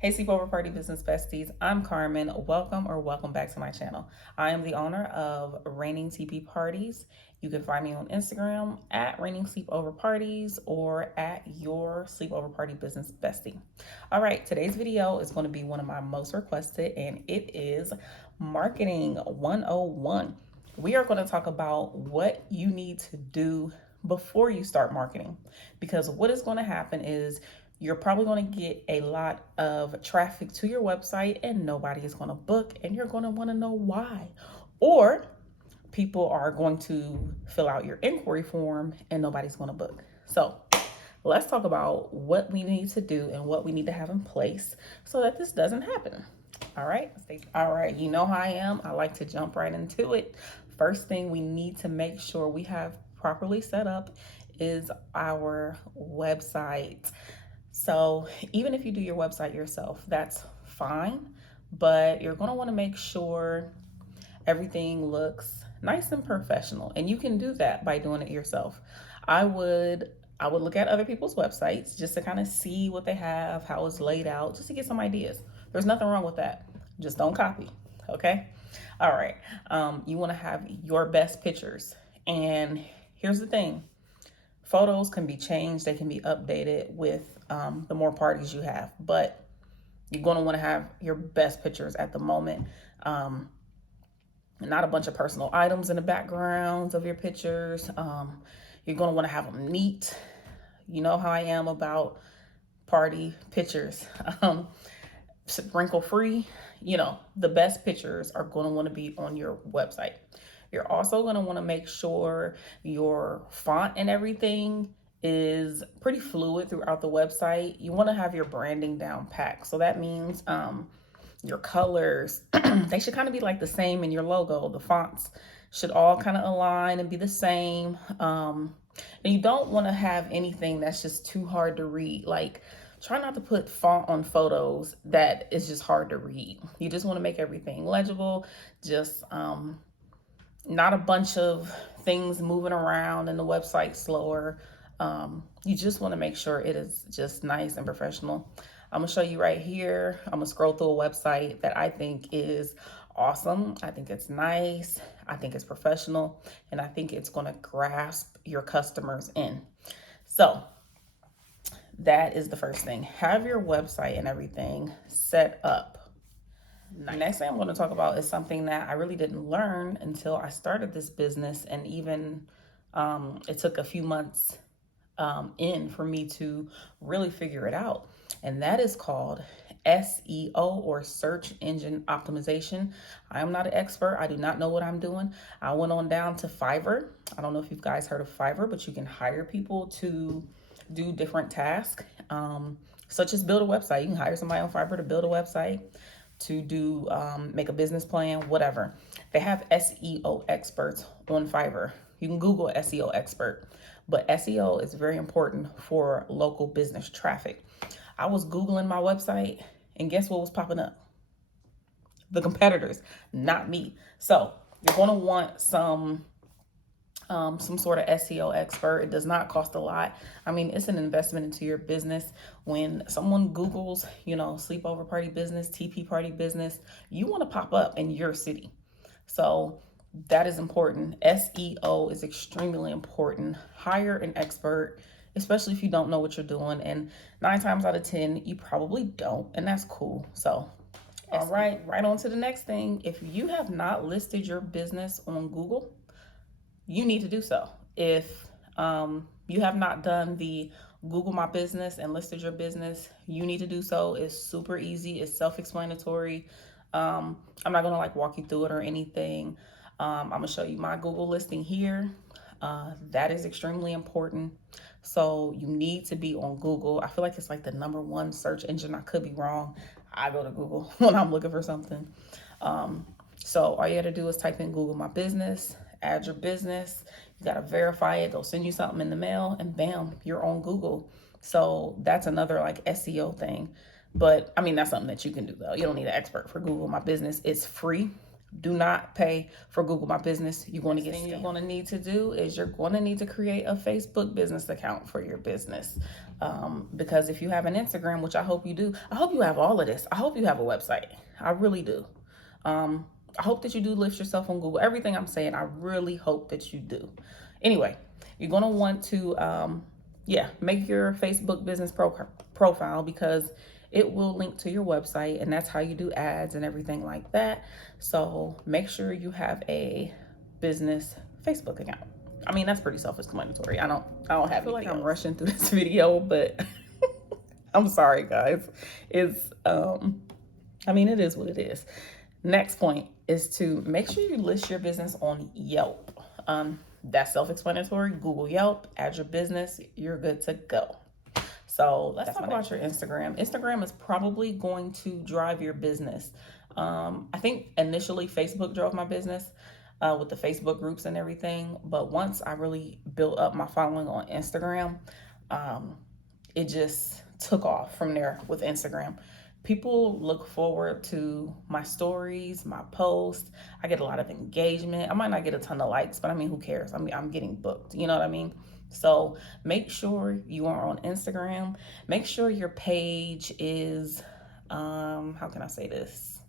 Hey, Sleepover Party Business Besties. I'm Carmen. Welcome back to my channel. I am the owner of Reigning Teepee Parties. You can find me on Instagram at Reigning Sleepover Parties or at Your Sleepover Party Business Bestie. All right, today's video is going to be one of my most requested, and it is Marketing 101. We are going to talk about what you need to do before you start marketing, because what is going to happen is you're probably going to get a lot of traffic to your website and nobody is going to book, and you're going to want to know why. Or people are going to fill out your inquiry form and nobody's going to book. So let's talk about what we need to do and what we need to have in place so that this doesn't happen. All right. All right. You know how I am. I like to jump right into it. First thing we need to make sure we have properly set up is our website. So even if you do your website yourself, that's fine, but you're going to want to make sure everything looks nice and professional, and you can do that by doing it yourself. I would look at other people's websites just to kind of see what they have, how it's laid out, just to get some ideas. There's nothing wrong with that. Just don't copy, okay? All right. You want to have your best pictures, and here's the thing. Photos can be changed, they can be updated with the more parties you have, but you're going to want to have your best pictures at the moment. Not a bunch of personal items in the backgrounds of your pictures. You're going to want to have them neat. You know how I am about party pictures. Wrinkle free. The best pictures are going to want to be on your website. You're also going to want to make sure your font and everything is pretty fluid throughout the website. You want to have your branding down packed. So that means your colors, they should kind of be like the same in your logo. The fonts should all kind of align and be the same. And you don't want to have anything that's just too hard to read. Like, try not to put font on photos that is just hard to read. You just want to make everything legible. Just not a bunch of things moving around and the website slower. You just want to make sure it is just nice and professional. I'm gonna show you right here. I'm gonna scroll through a website that I think is awesome. I think it's nice. I think it's professional, and I think it's gonna grasp your customers in. So that is the first thing. Have your website and everything set up. Nice. Next thing I'm going to talk about is something that I really didn't learn until I started this business, and even it took a few months in for me to really figure it out, and that is called SEO, or search engine optimization. I am not an expert. I do not know what I'm doing. I went on down to Fiverr. I don't know if you guys heard of Fiverr, but you can hire people to do different tasks, such as build a website. You can hire somebody on Fiverr to build a website, to do make a business plan, whatever. They have SEO experts on Fiverr. You can Google SEO expert, but SEO is very important for local business traffic. I was Googling my website, and guess what was popping up? The competitors, not me. So you're going to want some sort of SEO expert. It does not cost a lot. I mean, it's an investment into your business. When someone Googles, sleepover party business, TP party business, you want to pop up in your city. So that is important. SEO is extremely important. Hire an expert, especially if you don't know what you're doing. And 9 times out of 10, you probably don't, and that's cool. So, all right, right on to the next thing. If you have not listed your business on Google, you need to do so. If you have not done the Google My Business and listed your business, you need to do so. It's super easy. It's self-explanatory. I'm not going to walk you through it or anything. I'm going to show you my Google listing here. That is extremely important. So you need to be on Google. I feel like it's like the #1 search engine. I could be wrong. I go to Google when I'm looking for something. So all you have to do is type in Google My Business, add your business. You got to verify it. They'll send you something in the mail, and bam, you're on Google. So that's another SEO thing. But I mean, that's something that you can do though. You don't need an expert for Google My Business. It's free. Do not pay for Google My Business. You're going to get scammed. You're going to need to do is you're going to need to create a Facebook business account for your business. Because if you have an Instagram, which I hope you do, I hope you have all of this. I hope you have a website. I really do. I hope that you do list yourself on Google. Everything I'm saying, I really hope that you do. Anyway, you're going to want to, make your Facebook business profile, because it will link to your website, and that's how you do ads and everything like that. So make sure you have a business Facebook account. I mean, that's pretty self-explanatory. I don't have, I feel like I'm rushing through this video, but I'm sorry, guys. It's, it is what it is. Next point is to make sure you list your business on Yelp. That's self-explanatory. Google Yelp, add your business, you're good to go. So let's talk about your Instagram. Instagram is probably going to drive your business. I think initially Facebook drove my business with the Facebook groups and everything. But once I really built up my following on Instagram, it just took off from there with Instagram. People look forward to my stories, my posts. I get a lot of engagement. I might not get a ton of likes, but I mean, who cares? I'm getting booked. You know what I mean? So make sure you are on Instagram. Make sure your page is, how can I say this?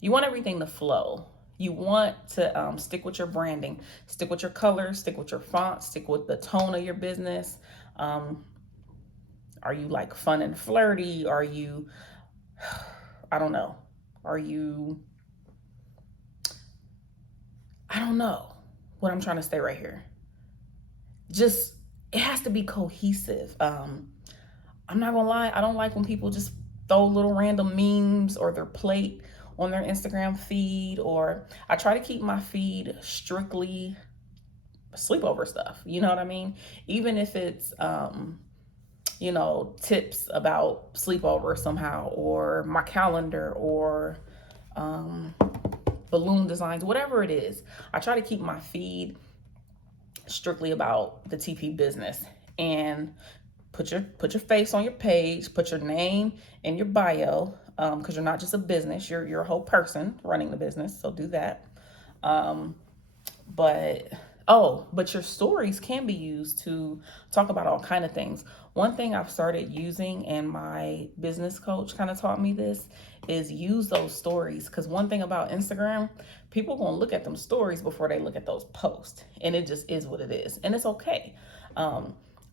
You want everything to flow. You want to stick with your branding, stick with your colors, stick with your font, stick with the tone of your business. Are you like fun and flirty? Are you, I don't know. Are you, I don't know what I'm trying to say right here. Just, it has to be cohesive. I'm not gonna lie, I don't like when people just throw little random memes or their plate on their Instagram feed, or I try to keep my feed strictly sleepover stuff. You know what I mean? Even if it's, tips about sleepover somehow, or my calendar, or balloon designs, whatever it is. I try to keep my feed strictly about the Teepee business, and put your face on your page, put your name in your bio, because you're not just a business, you're a whole person running the business. So do that. But your stories can be used to talk about all kind of things. One thing I've started using, and my business coach kind of taught me this, is use those stories. Because one thing about Instagram, people gonna look at them stories before they look at those posts, and it just is what it is, and it's okay.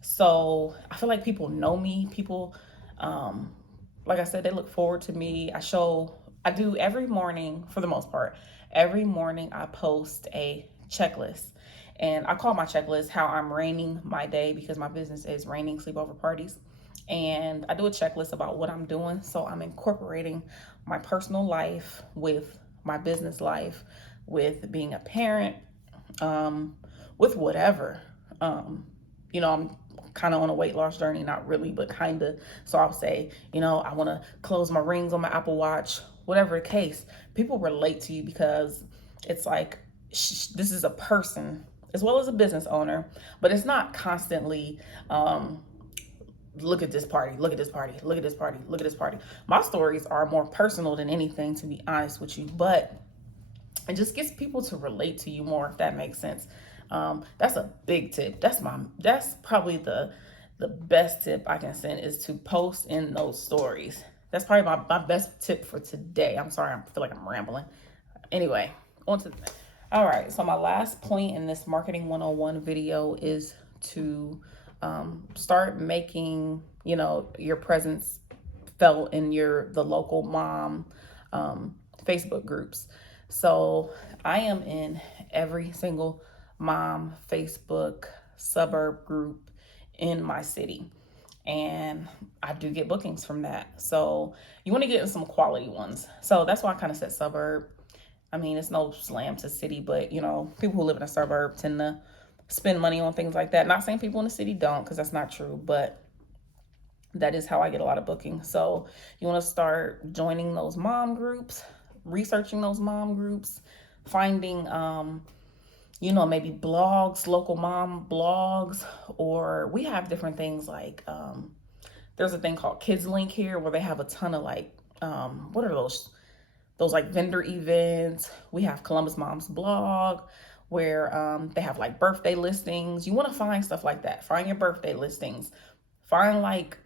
So I feel like people know me. People, like I said, they look forward to me. I do every morning, for the most part. Every morning I post a checklist. And I call my checklist how I'm raining my day, because my business is raining sleepover parties. And I do a checklist about what I'm doing. So I'm incorporating my personal life with my business life, with being a parent, with whatever. I'm kind of on a weight loss journey, not really, but kind of. So I'll say, I want to close my rings on my Apple Watch, whatever the case. People relate to you because it's like, this is a person as well as a business owner, but it's not constantly, look at this party, look at this party, look at this party, look at this party. My stories are more personal than anything, to be honest with you, but it just gets people to relate to you more, if that makes sense. That's a big tip. That's probably the best tip I can send, is to post in those stories. That's probably my best tip for today. I'm sorry, I feel like I'm rambling. Anyway, on to the next. All right, so my last point in this Marketing 101 video is to start making, your presence felt in the local mom Facebook groups. So I am in every single mom Facebook suburb group in my city, and I do get bookings from that. So you want to get in some quality ones. So that's why I kind of said suburb. I mean, it's no slam to city, but people who live in a suburb tend to spend money on things like that. Not saying people in the city don't, because that's not true, but that is how I get a lot of bookings. So you want to start joining those mom groups, researching those mom groups, finding, maybe blogs, local mom blogs, or we have different things like, there's a thing called Kids Link here, where they have a ton of what are those? those like vendor events. We have Columbus Mom's blog where they have like birthday listings. You want to find stuff like that. Find your birthday listings. Find like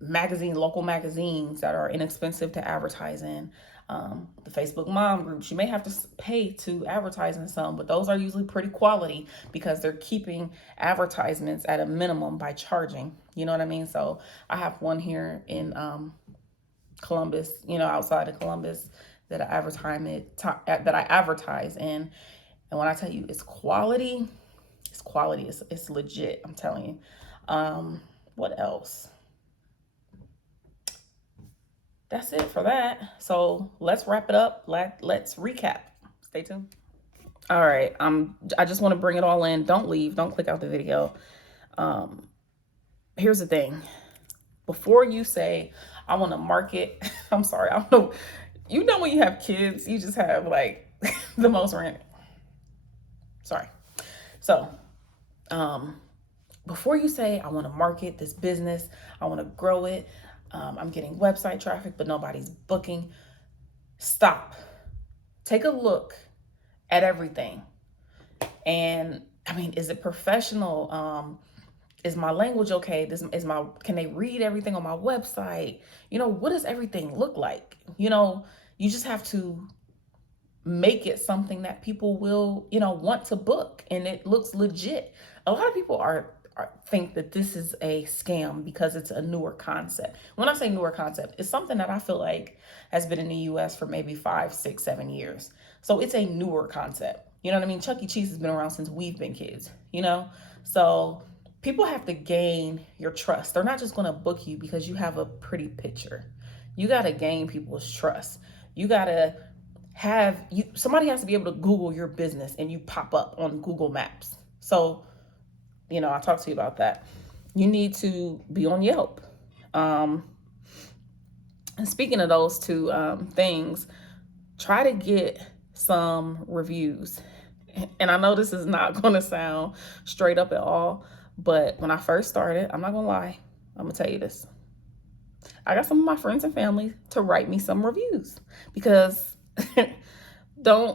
local magazines that are inexpensive to advertise in. The Facebook mom groups, you may have to pay to advertise in some, but those are usually pretty quality because they're keeping advertisements at a minimum by charging. You know what I mean? So I have one here in Columbus, outside of Columbus that I advertise in. And when I tell you it's quality, it's quality. It's legit. I'm telling you. What else? That's it for that. So let's wrap it up. Let's recap. Stay tuned. All right. I just want to bring it all in. Don't leave. Don't click out the video. Here's the thing. Before you say, I want to market, I'm sorry. I don't know. You know, when you have kids, you just have like the most random. Sorry. So, before you say, I want to market this business, I want to grow it, I'm getting website traffic, but nobody's booking, stop. Take a look at everything. And I mean, is it professional? Is my language okay? Can they read everything on my website? What does everything look like? You just have to make it something that people will, want to book, and it looks legit. A lot of people think that this is a scam because it's a newer concept. When I say newer concept, it's something that I feel like has been in the US for maybe 5, 6, 7 years. So it's a newer concept. You know what I mean? Chuck E. Cheese has been around since we've been kids, So people have to gain your trust. They're not just going to book you because you have a pretty picture. You got to gain people's trust. You got to somebody has to be able to Google your business and you pop up on Google Maps. So, I'll talk to you about that. You need to be on Yelp. And speaking of those two things, try to get some reviews. And I know this is not going to sound straight up at all, but when I first started, I'm not going to lie, I'm going to tell you this. I got some of my friends and family to write me some reviews because do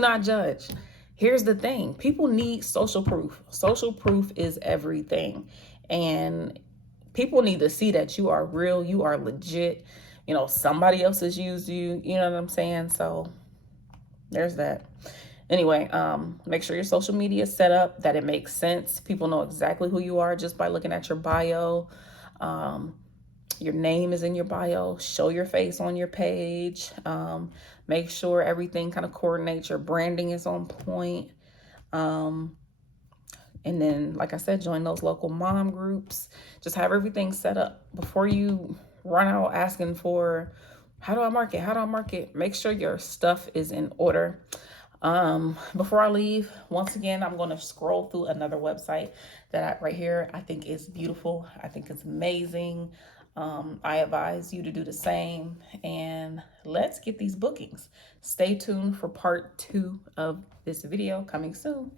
not judge. Here's the thing. People need social proof. Social proof is everything. And people need to see that you are real, you are legit. Somebody else has used you. You know what I'm saying? So there's that. Anyway, make sure your social media is set up, that it makes sense. People know exactly who you are just by looking at your bio. Your name is in your bio. Show your face on your page. Make sure everything kind of coordinates. Your branding is on point. And then, like I said, join those local mom groups. Just have everything set up before you run out asking for, how do I market? How do I market? Make sure your stuff is in order. Before I leave, once again, I'm going to scroll through another website that right here, I think is beautiful. I think it's amazing. I advise you to do the same, and let's get these bookings. Stay tuned for part 2 of this video coming soon.